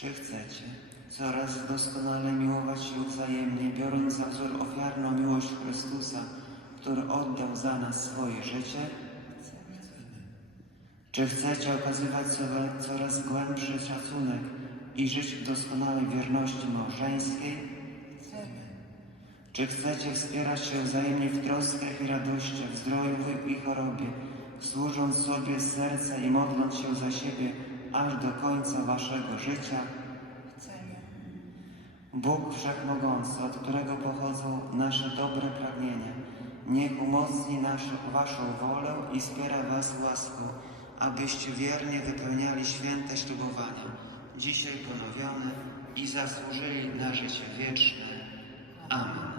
Czy chcecie coraz doskonale miłować się wzajemnie, biorąc za wzór ofiarną miłość Chrystusa, który oddał za nas swoje życie? Czy chcecie okazywać coraz głębszy szacunek i żyć w doskonałej wierności małżeńskiej? Czy chcecie wspierać się wzajemnie w troskach i radościach, w zdrowiu i chorobie, służąc sobie z serca i modląc się za siebie aż do końca waszego życia? Bóg Wszechmogący, od którego pochodzą nasze dobre pragnienia, niech umocni naszą, waszą wolę i wspiera was łaską, abyście wiernie wypełniali święte ślubowania, dzisiaj ponowione i zasłużyli na życie wieczne. Amen.